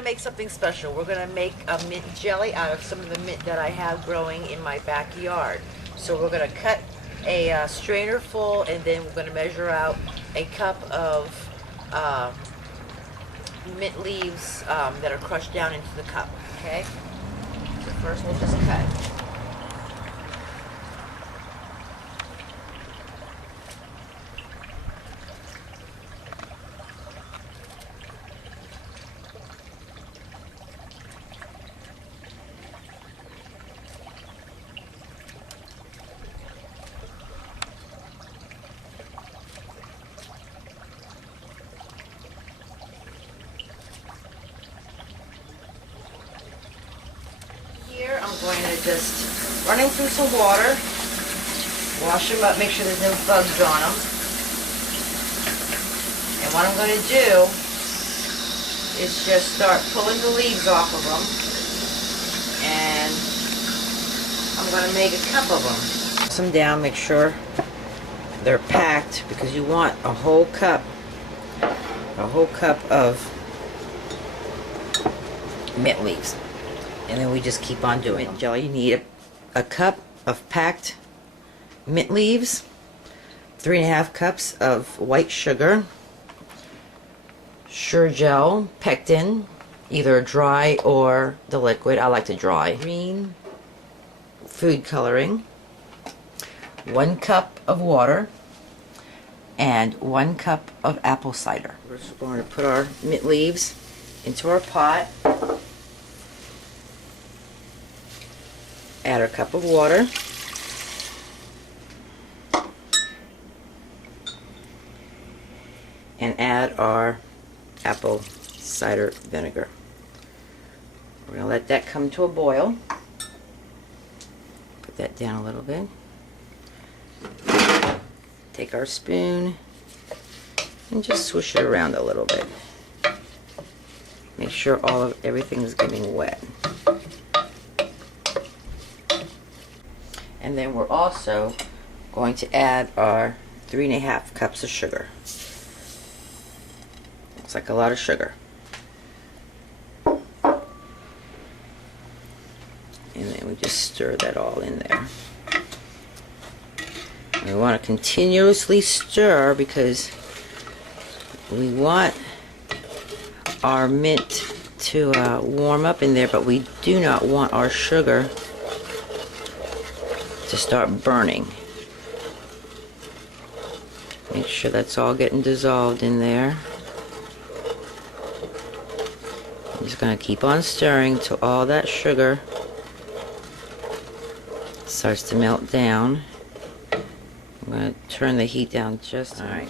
to make something special. We're going to make a mint jelly out of some of the mint that I have growing in my backyard. So we're going to cut a strainer full, and then we're going to measure out a cup of mint leaves that are crushed down into the cup. Okay? So first we'll just cut. I'm going to just run them through some water, wash them up, make sure there's no bugs on them. And what I'm going to do is just start pulling the leaves off of them, and I'm going to make a cup of them. Press them down, make sure they're packed, because you want a whole cup of mint leaves. And then we just keep on doing it. Jelly, you need a cup of packed mint leaves, 3.5 cups of white sugar, Sure-Jell pectin, either dry or the liquid. I like the dry. Green food coloring, 1 cup of water, and 1 cup of apple cider. We're just going to put our mint leaves into our pot. Add our cup of water, and add our apple cider vinegar. We're going to let that come to a boil. Put that down a little bit. Take our spoon and just swish it around a little bit. Make sure everything is getting wet. And then we're also going to add our 3.5 cups of sugar. Looks like a lot of sugar. And then we just stir that all in there. And we want to continuously stir, because we want our mint to warm up in there, but we do not want our sugar to start burning. Make sure that's all getting dissolved in there. I'm just going to keep on stirring till all that sugar starts to melt down. I'm going to turn the heat down just alright.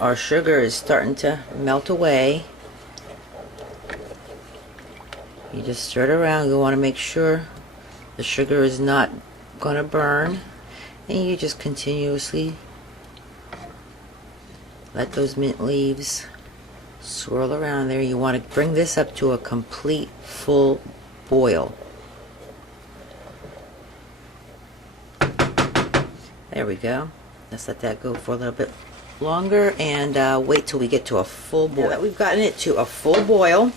Our sugar is starting to melt away. You just stir it around. You want to make sure the sugar is not going to burn, and you just continuously let those mint leaves swirl around there. You want to bring this up to a complete full boil. There we go. Let's let that go for a little bit longer, and wait till we get to a full boil. Now that we've gotten it to a full boil,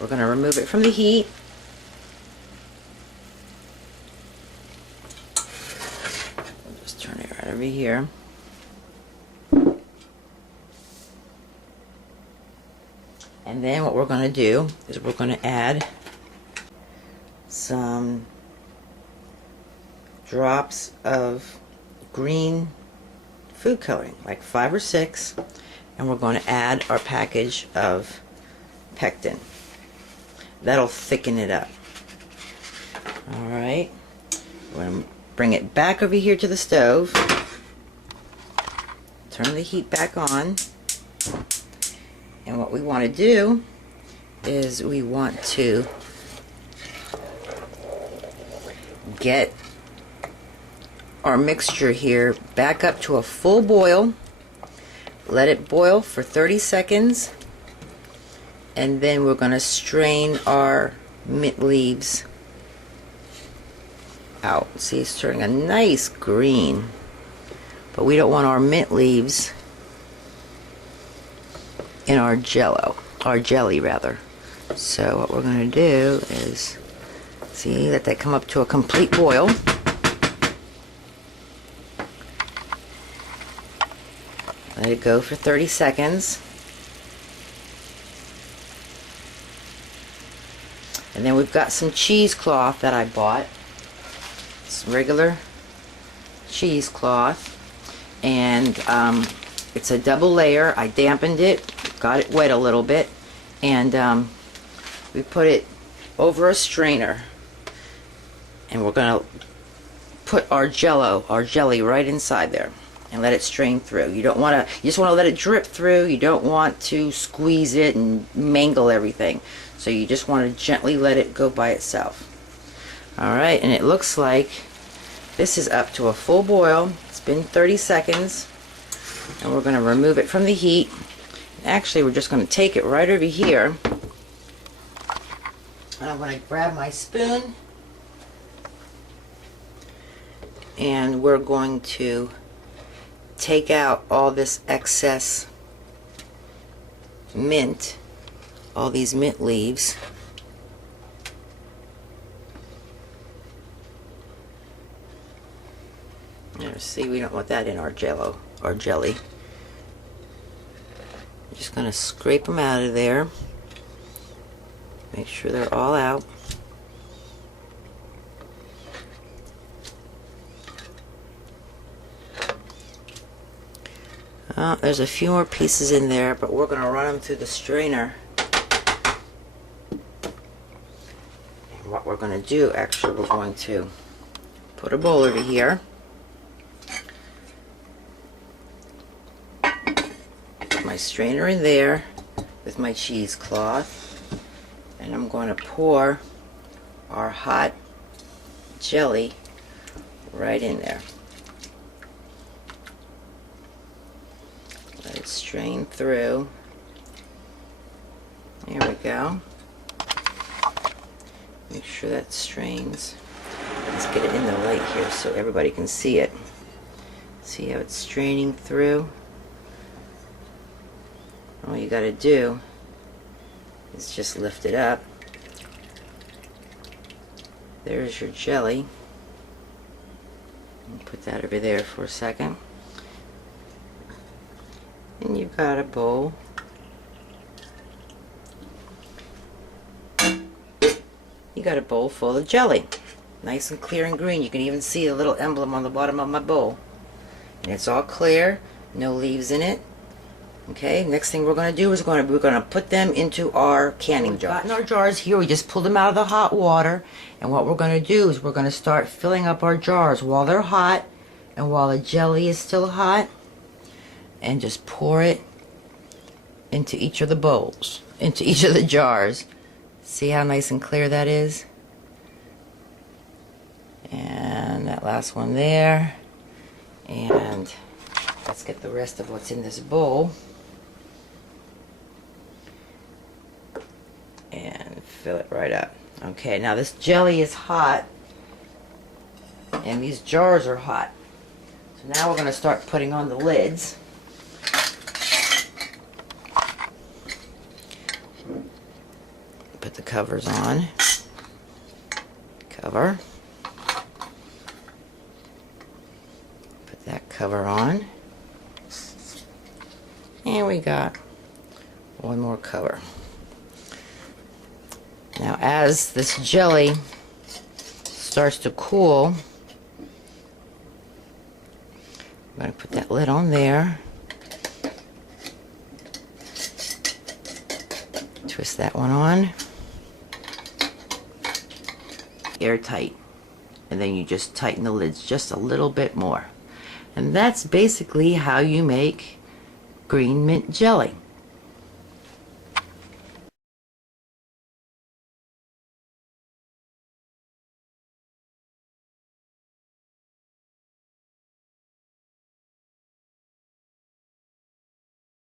we're going to remove it from the heat. Turn it right over here. And then what we're going to do is we're going to add some drops of green food coloring, like 5 or 6, and we're going to add our package of pectin. That'll thicken it up. Alright, we're going to bring it back over here to the stove, turn the heat back on, and what we want to do is we want to get our mixture here back up to a full boil. Let it boil for 30 seconds, and then we're going to strain our mint leaves out. See, it's turning a nice green, but we don't want our mint leaves in our jello, our jelly rather. So what we're going to do is, see, let that come up to a complete boil. Let it go for 30 seconds. And then we've got some cheesecloth that I bought. It's regular cheesecloth. And it's a double layer. I dampened it, got it wet a little bit. And we put it over a strainer. And we're going to put our jelly right inside there. And let it strain through. You don't want to, you just want to let it drip through. You don't want to squeeze it and mangle everything. So you just want to gently let it go by itself. Alright, and it looks like this is up to a full boil. It's been 30 seconds. And we're going to remove it from the heat. Actually, we're just going to take it right over here. And I'm going to grab my spoon. And we're going to take out all this excess mint, all these mint leaves. There, see, we don't want that in our jello, our jelly. I'm just going to scrape them out of there. Make sure they're all out. There's a few more pieces in there, but we're going to run them through the strainer. And what we're going to do, actually, we're going to put a bowl over here. Put my strainer in there with my cheesecloth. And I'm going to pour our hot jelly right in there. Let it strain through. There we go. Make sure that strains. Let's get it in the light here so everybody can see it. See how it's straining through? All you got to do is just lift it up. There's your jelly. Put that over there for a second. And you've got a bowl. You got a bowl full of jelly. Nice and clear and green. You can even see a little emblem on the bottom of my bowl. And it's all clear, no leaves in it. Okay, next thing we're going to do is we're going to put them into our canning jar. We've gotten our jars here. We just pulled them out of the hot water. And what we're going to do is we're going to start filling up our jars while they're hot and while the jelly is still hot. And just pour it into each of the bowls, into each of the jars. See how nice and clear that is? And that last one there. And let's get the rest of what's in this bowl. And fill it right up. Okay, now this jelly is hot. And these jars are hot. So now we're going to start putting on the lids. Put the covers on. Cover. Put that cover on. And we got one more cover. Now as this jelly starts to cool, I'm going to put that lid on there. Twist that one on. Airtight. And then you just tighten the lids just a little bit more. And that's basically how you make green mint jelly.